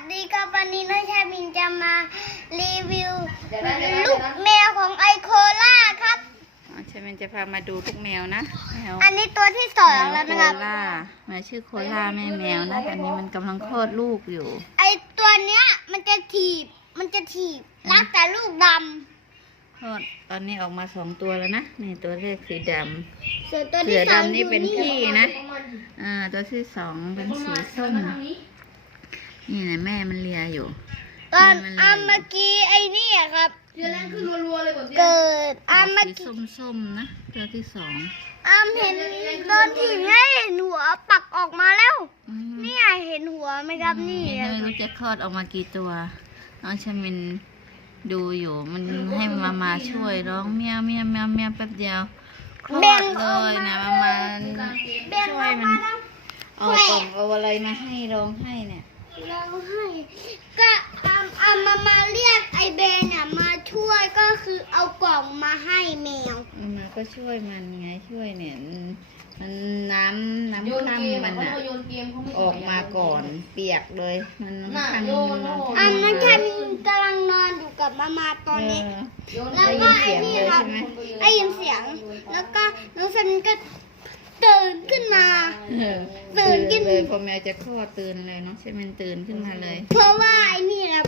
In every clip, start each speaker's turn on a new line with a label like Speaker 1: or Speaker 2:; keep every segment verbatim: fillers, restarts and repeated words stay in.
Speaker 1: ดีครับวันนี้น้องชายบินจะมารีวิวลูกแมวของไอโคล่าครับ
Speaker 2: ใช่มันจะพามาดูลูกแมวนะแมว
Speaker 1: อันนี้ตัวที่สองแล้วนะครับ
Speaker 2: โคล่าแมวชื่อโคล่าแม่แมวนะตอนนี้มันกำลังคลอดลูกอยู่
Speaker 1: ไอตัวเนี้ยมันจะถีบมันจะถีบรักแต่ลูกดำ
Speaker 2: คลอดตอนนี้ออกมาสองตัวแล้วนะนี่ตัวแรกสีดำ
Speaker 1: ส่วนตัว
Speaker 2: เสื
Speaker 1: ที่
Speaker 2: อ
Speaker 1: สอง
Speaker 2: ดำนี่เป็นพี่นะอ่าตัวที่สองเป็นสีส้มนี่นะแม่มันเลียอยู่
Speaker 1: ตอนอันเมื่อกี้ไอ้นี่อะครับ
Speaker 3: เรือแรงขึ้นรัวๆเลยแบบนี้
Speaker 1: เกิดอันเมื่อ
Speaker 2: สี
Speaker 1: กี้
Speaker 2: ส้มๆนะตัวที่สอง
Speaker 1: อันเห็นโดนถีบให้เห็นหัวปักออกมาแล้ว
Speaker 2: อืม
Speaker 1: นี่เห็นหัวไหมครับนี่
Speaker 2: ไม่รู้จะคลอดออกมากี่ตัวน้องชมินดูอยู่มันให้มามาช่วยร้องเมียวเมียวเมียวเมียวแป๊บเดียวคลอดเลยนะมามา
Speaker 1: เบ่ง
Speaker 2: ช่ว
Speaker 1: ออย ก
Speaker 2: มั
Speaker 1: มาน แล้ว
Speaker 2: เอากล่องเอาอะไรมาให้ร้องให้เนี่ย
Speaker 1: เราให้ก็อัมอัมมามาเรียกไอเบนอ่ะมาช่วยก็คือเอากล่องมาให้แมว
Speaker 2: มันก็ช่วยมันไงช่วยเนี่ยมันน้ำน้ำ
Speaker 3: โยน
Speaker 2: ค
Speaker 3: เกม
Speaker 2: ร่ำมัน
Speaker 3: เขา
Speaker 2: อะ
Speaker 3: โยนเกมเขาไม่
Speaker 2: ออกมาก่อนเปียกเลยมัน
Speaker 3: น่ะ
Speaker 2: คัน
Speaker 3: โยน
Speaker 2: มัน
Speaker 3: โยน
Speaker 1: อันนั้นชายมินกำลังนอนอยู่กับมามาตอนนี้
Speaker 2: เออ
Speaker 3: โยน
Speaker 1: แล้ว
Speaker 2: ได้
Speaker 1: ก็
Speaker 2: ยิน
Speaker 1: ไอ้
Speaker 2: เสียง
Speaker 1: นี่
Speaker 2: เลย
Speaker 1: ครับ
Speaker 2: ใช่ไหม
Speaker 1: ได้ยินเสียง แล้วก็น้องชายมินก็ตื่นขึ้นมา
Speaker 2: เออ
Speaker 1: ตื่นขึ้น
Speaker 2: เลยพอแมวจะคลอดตื่นเลยเนาะใช่มันตื่นขึ้นมาเลย
Speaker 1: เพราะว่าไอ้นี่ครับ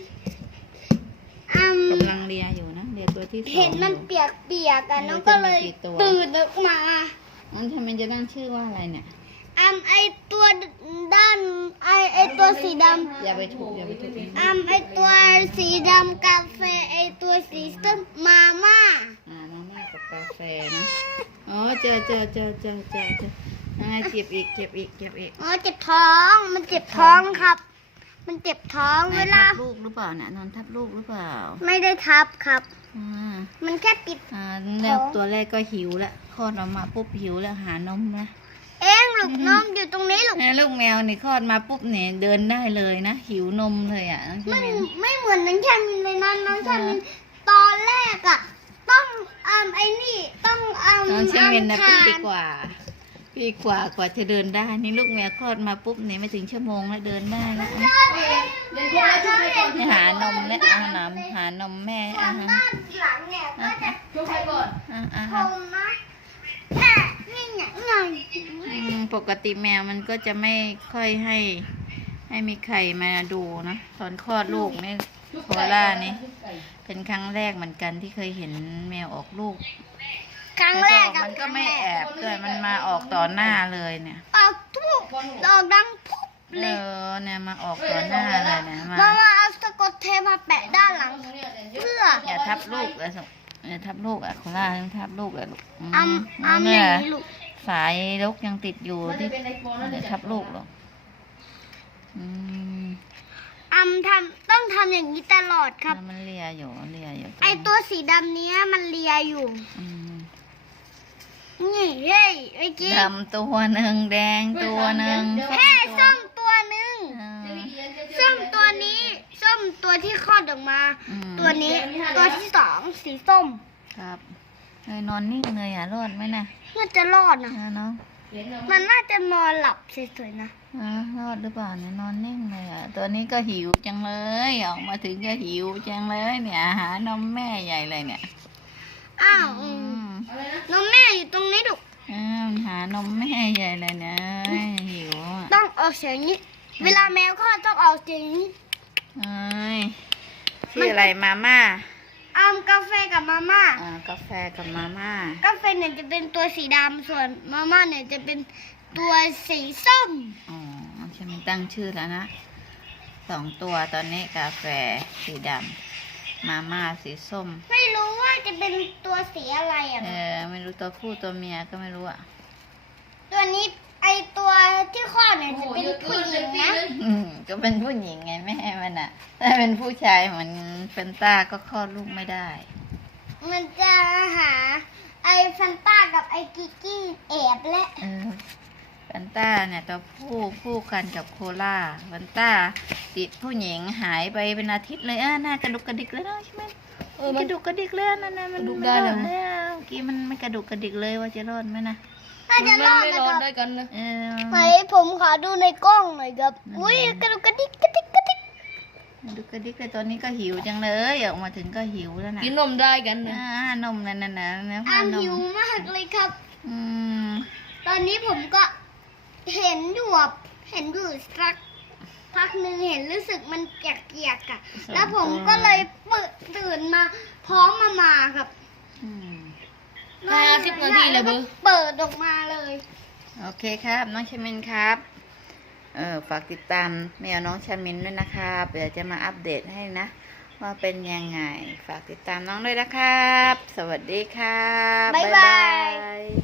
Speaker 1: อัม
Speaker 2: กำลังเลียอยู่นะเลียตัวที่สอง
Speaker 1: เห็นมัน
Speaker 2: อยู่
Speaker 1: เปียกเปียกๆกันน้องก็เลย
Speaker 2: มันจะมีกี่ตัว
Speaker 1: ตื่นออกมา
Speaker 2: มันทำไมจะตั้งชื่อว่าอะไรเนี่ย
Speaker 1: อัมไอตัวด้านไอไอตัวสีดำ
Speaker 2: อย่าไปถูกอย่าไปถูก
Speaker 1: อัมไอตัวสีดำกาแฟไอตัวสีส้มมาม่า
Speaker 2: อ่ามาม่ากับกาแฟนะอ๋อเจอเจอเจอเจอเจอเจออ่าเจ็บอีกเจ็บอีกเจ็บอีก
Speaker 1: อ๋อเจ็บท้องมันเจ็บท้องครับ มันเจ็บท้อง
Speaker 2: ไหน
Speaker 1: เวลา
Speaker 2: ทับลูกหรือเปล่าเนี่ยนอนทับลูกหรือเปล่า
Speaker 1: ไม่ได้ทับครับ
Speaker 2: อ่า
Speaker 1: มันแค่ปิด
Speaker 2: อ่าแล้วตัวแรกก็หิวแล้วคลอดออกมาปุ๊บหิวแล้วหานมนะ
Speaker 1: เองลูกน้องอยู่ตรงนี้ลูก
Speaker 2: เนี่ยลูกแมวนี่คลอดมาปุ๊บเนี่ยเดินได้เลยนะหิวนมเลยอ่ะน้อง
Speaker 1: ไม่
Speaker 2: ชมิน
Speaker 1: ไม่เหมือนน้องชามินเลยนะน้องชามินตอนแรกอะต้องอัมไอ้นี่ต้องอัม
Speaker 2: น้องช
Speaker 1: อัม
Speaker 2: มินนะ
Speaker 1: ทา
Speaker 2: ปี
Speaker 1: น
Speaker 2: กว่าปีกว่ากว่าจะเดินได้นี่ลูกแมวคลอดมาปุ๊บเนี่ยไม่ถึงชั่วโมงแล้วเดินได้แล้ว
Speaker 3: เล่นพวกแล้วชุบไปก่อน
Speaker 2: หานมและอาหารหานมแม่
Speaker 1: ส่ว
Speaker 2: อ่าน ฮะ
Speaker 1: ด้านหลังเนี่ยก็จะ
Speaker 3: ชุบไปก่อน
Speaker 2: อ่าอ่า
Speaker 1: คงนะแค่นี่ไงไง
Speaker 2: อืมปกติแมวมันก็จะไม่ค่อยให้ ให้มีใครมาดูนะตอนคลอดลูกนี่โคล่านี่เป็นครั้งแรกเหมือนกันที่เคยเห็นแมวออกลูก
Speaker 1: ครั้งแรก
Speaker 2: ล้วมันก็ไม่แอบด้วยมันมาออกต่อหน้าเลยเนี่ย
Speaker 1: ออกทุกออกดังพุบ
Speaker 2: เอ
Speaker 1: เลย
Speaker 2: อเนี่ยมาออกต่อหน้าเลยเนี่ยมา
Speaker 1: มามาเอาสะกดเทปมาแปะด้านหลังเพื่อ
Speaker 2: อย่าทับลูกเลยสุอย่าทับลูกอะโคล่าทับลูกอะลูกอืม
Speaker 1: อัมอัมอ
Speaker 2: เนี่
Speaker 1: ย่าย งนี้ลูก
Speaker 2: สายลกยังติดอยู่
Speaker 3: มันจะ
Speaker 2: ที่
Speaker 3: เป็นไอโฟนแล้ว
Speaker 2: อย่า
Speaker 3: จะ
Speaker 2: ทับลูกหรอกอืม
Speaker 1: อัมทำต้องทำอย่างนี้ตลอดครับ
Speaker 2: แล้วมันเลียอยู่เลียอยู่
Speaker 1: ไอตัวสีดำเนี้ยมันเลียอยู่
Speaker 2: อืม
Speaker 1: นี่เฮ้ยเมื่อกี้
Speaker 2: ดำตัวหนึ่งแดงตัวหนึ่ง
Speaker 1: แค่ส้มตัวหนึ่ง
Speaker 2: อ่า
Speaker 1: ส้มตัวนี้ ส้มตัวที่คลอดออกมา
Speaker 2: อืม
Speaker 1: ตัวนี้ ตัวที่สองสีส้ม
Speaker 2: ครับเฮ้ยนอนนิ่งเลยอ่ะรอดไหมนะ
Speaker 1: น่าจะรอดนะ
Speaker 2: อ่าเนาะ
Speaker 1: มันน่าจะนอนหลับสวยๆนะ
Speaker 2: อ่ารอดหรือเปล่าเนี่ยนอนนิ่งเลยอ่ะตัวนี้ก็หิวจังเลยออกมาถึงก็หิวจังเลยเนี่ยหานมแม่ใหญ่เลยเนี่ย
Speaker 1: อ้าว
Speaker 2: อืม
Speaker 1: น้องแม่อยู่ตรงนี้ลูก
Speaker 2: อ่าหานมแม่ใหญ่เลยเนี่ยหิวอ่ะ
Speaker 1: ต้องออกเสียงนี้ เวลาแมวคลอดต้องออกเสียงนี้
Speaker 2: เอ้ยชื่ออะไรมาม่า
Speaker 1: เอากาแฟกับมาม่า
Speaker 2: อ่ากาแฟกับมาม่าก
Speaker 1: าแฟเนี่ยจะเป็นตัวสีดำส่วนมาม่าเนี่ยจะเป็นตัวสีส้ม
Speaker 2: อ๋อฉันไม่ตั้งชื่อแล้วนะสองตัวตอนนี้กาแฟสีดำมาม่าสีส้ม
Speaker 1: ไม่รู้ว่าจะเป็นตัวสีอะไรอ่ะ
Speaker 2: เออไม่รู้ตัวผู้ตัวเมียก็ไม่รู้อ่ะ
Speaker 1: ตัวนี้ไอตัวที่คลอดเนี่ยจะเป็นผู้หญิงนะ
Speaker 2: อืมก็เป็นผู้หญิงไงแม่มันอ่ะถ้าเป็นผู้ชายเหมือนเฟนต้าก็คลอดลูกไม่ได้
Speaker 1: มันจะหาไอฟันต้ากับไอกิกกี้แอบและ
Speaker 2: เออเฟนต้าเนี่ยตัวผู้คู่กันกับโคล่าเฟนต้าติดผู้หญิงหายไปเป็นอาทิตย์เลยอ่ะหน้ากระดุกกระดิกเลยนะใช่ไหม
Speaker 3: เออ มัน
Speaker 2: กระดุกกระดิกเลยนั่นน่ะมัน
Speaker 3: กระดุกได้เหรอ
Speaker 2: เเมื่อกี้มันไม่กระดุกกระดิกเลยว่าจะรอดไหมนะ
Speaker 1: น่าจะรอด
Speaker 3: ไม่
Speaker 1: นะ
Speaker 3: รอ
Speaker 1: ค
Speaker 3: ด
Speaker 1: รับ
Speaker 3: ด้วยกันนะ
Speaker 2: เออ
Speaker 1: ไหนผมขอดูในกล้องหน่อยครับ อุ้ยกระดูกกระดิกกระดิกกระดิก
Speaker 2: กระดิกเลยตอนนี้ก็หิวจังเลยออกมาถึงก็หิวแล้วนะ
Speaker 3: กินนมได้กันนะ
Speaker 2: อ่านมนั่นน่ะนะนะ
Speaker 1: อาม
Speaker 2: น
Speaker 1: หิว
Speaker 2: ม
Speaker 1: มากเลยครับ
Speaker 2: อืม
Speaker 1: ตอนนี้ผมก็เห็นอยู่อะเห็นอยู่สักพักหนึ่งเห็นรู้สึกมันเกียกๆอะแล้วผมก็เลยเปิดตื่นมาพร้อมมามาครับ
Speaker 2: อืม
Speaker 3: ห้าสิบนาทีเลยเบอร์
Speaker 1: เปิดออกมาเลย
Speaker 2: โอเคครับน้องชามินครับเออฝากติดตามแมวน้องชามินด้วยนะครับเดี๋ยวจะมาอัปเดตให้นะ ว่าเป็นยังไง ฝากติดตามน้องด้วยนะครับ สวัสดีครับ
Speaker 1: บ๊ายบาย
Speaker 2: ย